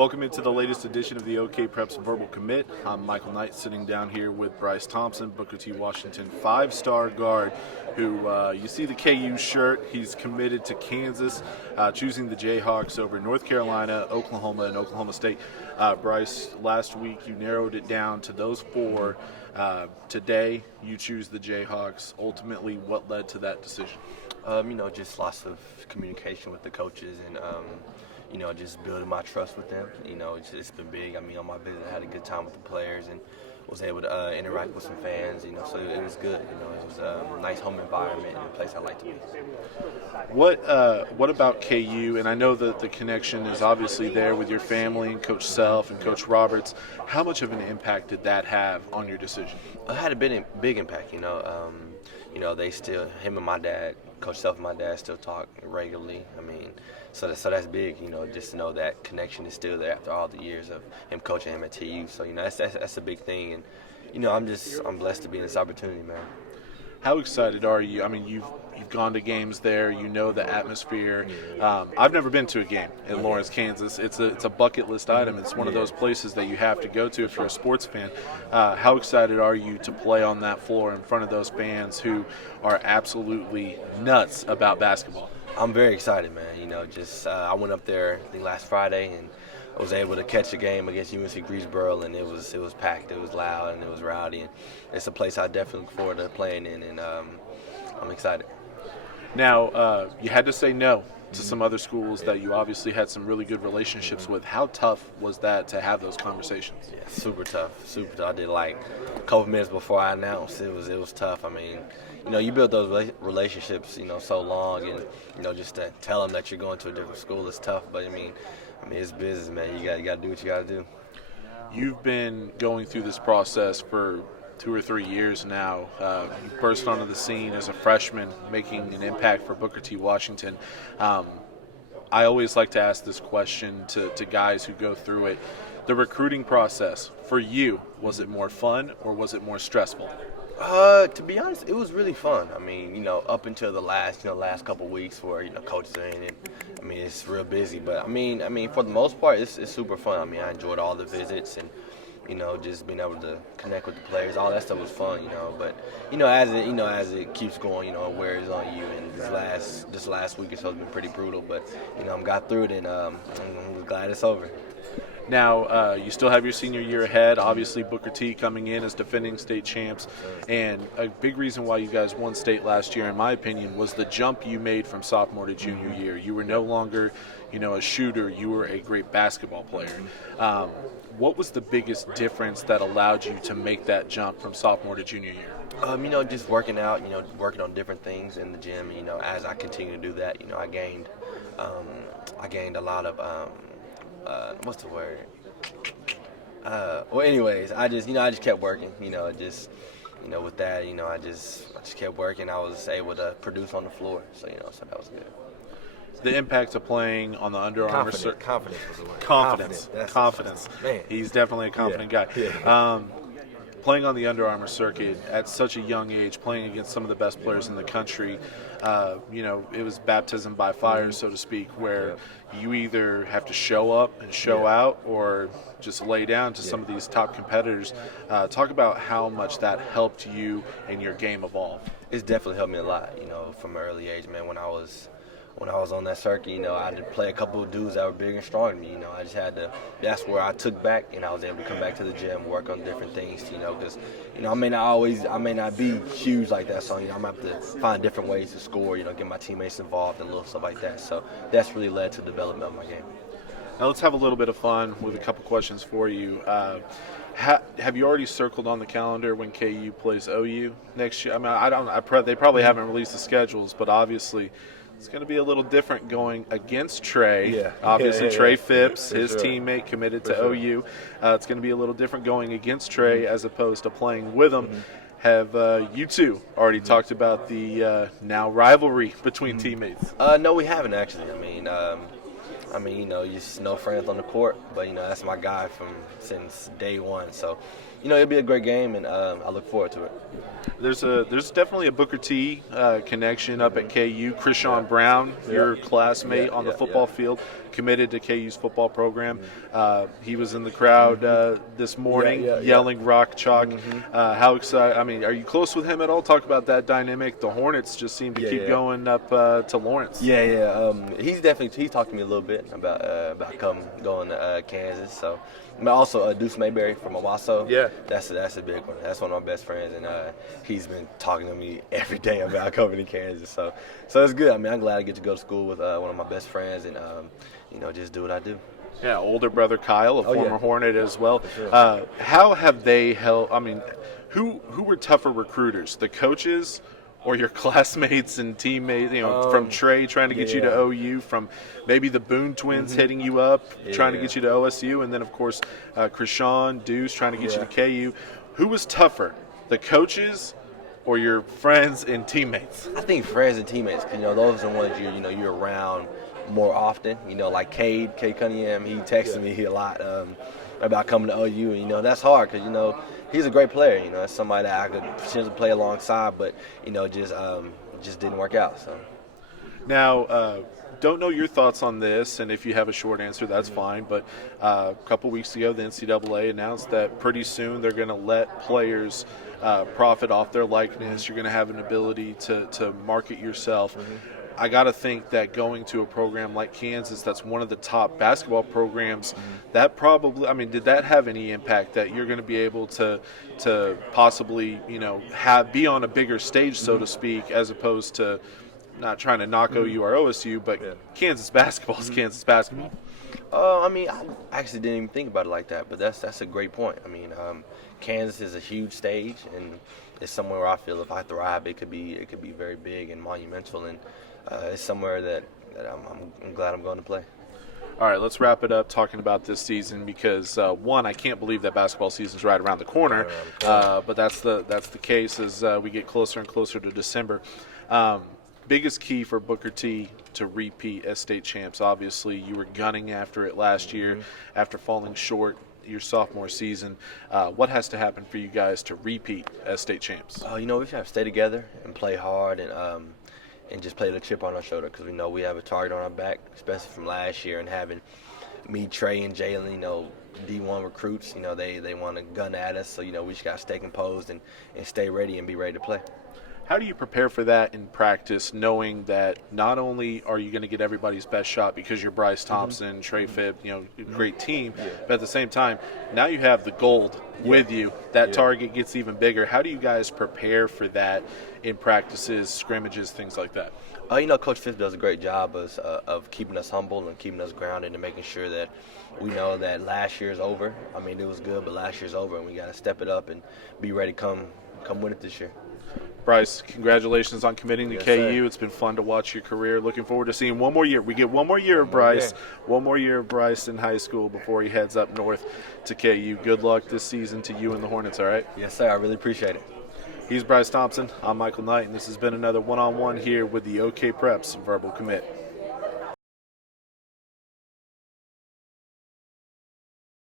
Welcome into the latest edition of the OKPreps Verbal Commit. I'm Michael Knight, sitting down here with Bryce Thompson, Booker T. Washington, five-star guard, who you see the KU shirt. He's committed to Kansas, choosing the Jayhawks over North Carolina, Oklahoma, and Oklahoma State. Bryce, last week you narrowed it down to those four. Today you choose the Jayhawks. Ultimately, what led to that decision? Just lots of communication with the coaches and, just building my trust with them. It's been big. On my visit, I had a good time with the players and was able to interact with some fans, so it was good. It was a nice home environment and a place I like to be. What about KU? And I know that the connection is obviously there with your family and Coach Self and Coach Roberts. How much of an impact did that have on your decision? It had a big impact, they still, him and my dad, Coach Self and my dad still talk regularly. So that's big, just to know that connection is still there after all the years of him coaching him at TU. So, that's a big thing. And, I'm blessed to be in this opportunity, man. How excited are you? You've gone to games there. You know the atmosphere. I've never been to a game in Lawrence, Kansas. It's a bucket list item. It's one of those places that you have to go to if you're a sports fan. How excited are you to play on that floor in front of those fans who are absolutely nuts about basketball? I'm very excited, man. I went up there I think last Friday and I was able to catch a game against UNC Greensboro, and it was packed, it was loud, and it was rowdy. And it's a place I definitely look forward to playing in, and I'm excited. Now, you had to say no to some other schools that you obviously had some really good relationships with. How tough was that to have those conversations? Yeah, super tough. I did like a couple minutes before I announced. It was tough. You build those relationships, so long, and just to tell them that you're going to a different school is tough. But it's business, man. You got to do what you got to do. You've been going through this process for 2 or 3 years now. You burst onto the scene as a freshman, making an impact for Booker T. Washington. I always like to ask this question to guys who go through it. The recruiting process, for you, was it more fun or was it more stressful? To be honest, it was really fun. Up until the last couple weeks where, coaches are in it. It's real busy. But, for the most part, it's super fun. I enjoyed all the visits and, just being able to connect with the players. All that stuff was fun, But, as it keeps going, it wears on you. And this last week or so has been pretty brutal. But, got through it and I'm glad it's over. Now, you still have your senior year ahead. Obviously, Booker T coming in as defending state champs. And a big reason why you guys won state last year, in my opinion, was the jump you made from sophomore to junior year. You were no longer, a shooter. You were a great basketball player. What was the biggest difference that allowed you to make that jump from sophomore to junior year? Just working out, working on different things in the gym. As I continue to do that, I gained a lot of what's the word? Anyways, I just kept working. With that, I just kept working. I was able to produce on the floor. So so that was good. The impact of playing on the Under Armour circuit. Confidence was the word. Confidence. Man. He's definitely a confident guy. Yeah. Playing on the Under Armour circuit at such a young age, playing against some of the best players in the country, it was baptism by fire, so to speak, where you either have to show up and show out or just lay down to some of these top competitors. Talk about how much that helped you and your game evolve. It's definitely helped me a lot, from an early age, man. When I was on that circuit, I had to play a couple of dudes that were big and strong than me. I just had to. That's where I took back, and I was able to come back to the gym, work on different things. Because I may not be huge like that, so I'm gonna have to find different ways to score. Get my teammates involved and little stuff like that. So that's really led to the development of my game. Now let's have a little bit of fun with a couple questions for you. Have you already circled on the calendar when KU plays OU next year? They probably haven't released the schedules, but obviously. It's going to be a little different going against Trey. Yeah. Obviously, Trey Phipps, his sure. teammate, committed to OU. It's going to be a little different going against Trey as opposed to playing with him. Have you two already talked about the now rivalry between teammates? No, we haven't actually. You just no friends on the court, but that's my guy since day one. So, it'll be a great game, and I look forward to it. There's definitely a Booker T connection up at KU. Krishan Brown, your classmate on the football field. committed to KU's football program. He was in the crowd this morning yelling rock chalk. How excited? I mean, are you close with him at all? Talk about that dynamic. The Hornets just seem to keep going up to Lawrence. He's talked to me a little bit about going to Kansas. So, but also Deuce Mayberry from Owasso. That's a big one. That's one of my best friends, and he's been talking to me every day about coming to Kansas. So it's good. I mean, I'm glad I get to go to school with one of my best friends, and just do what I do. Yeah, older brother Kyle, a former Hornet as well. Sure. How have they helped? I mean, who were tougher recruiters, the coaches or your classmates and teammates? From Trey trying to get you to OU, from maybe the Boone twins hitting you up, trying to get you to OSU, and then of course Krishan, Deuce trying to get you to KU. Who was tougher, the coaches or your friends and teammates? I think friends and teammates, because those are the ones you're around more often. Like Cade Cunningham, he texted me a lot about coming to OU, and that's hard because he's a great player. It's somebody that I could potentially play alongside, but just didn't work out. So now. Don't know your thoughts on this, and if you have a short answer, that's fine. But a couple weeks ago, the NCAA announced that pretty soon they're going to let players profit off their likeness. You're going to have an ability to market yourself. I got to think that going to a program like Kansas, that's one of the top basketball programs, that probably, I mean, did that have any impact that you're going to be able to possibly, be on a bigger stage, so to speak, as opposed to not trying to knock OU or OSU, but Kansas basketball is Kansas basketball? I mean, I actually didn't even think about it like that, but that's a great point. I mean, Kansas is a huge stage, and it's somewhere where I feel if I thrive, it could be very big and monumental, and it's somewhere that I'm glad I'm going to play. All right, let's wrap it up talking about this season because one, I can't believe that basketball season's right around the corner, but that's the case as we get closer and closer to December. Biggest key for Booker T to repeat as state champs. Obviously, you were gunning after it last year after falling short your sophomore season. What has to happen for you guys to repeat as state champs? We just have to stay together and play hard and just play with a chip on our shoulder because we know we have a target on our back, especially from last year, and having me, Trey, and Jalen, D1 recruits, they want to gun at us. So, we just got to stay composed and stay ready and be ready to play. How do you prepare for that in practice, knowing that not only are you going to get everybody's best shot because you're Bryce Thompson, Trey Phipp, great team, but at the same time, now you have the gold with you. That target gets even bigger. How do you guys prepare for that in practices, scrimmages, things like that? Coach Phipp does a great job of keeping us humble and keeping us grounded and making sure that we know that last year's over. I mean, it was good, but last year's over, and we got to step it up and be ready to come win it this year. Bryce, congratulations on committing to KU. Sir. It's been fun to watch your career. Looking forward to seeing one more year. We get one more year of Bryce, one more year of Bryce in high school before he heads up north to KU. Good luck this season to you and the Hornets, all right? Yes, sir. I really appreciate it. He's Bryce Thompson. I'm Michael Knight, and this has been another one-on-one here with the OKPreps Verbal Commit.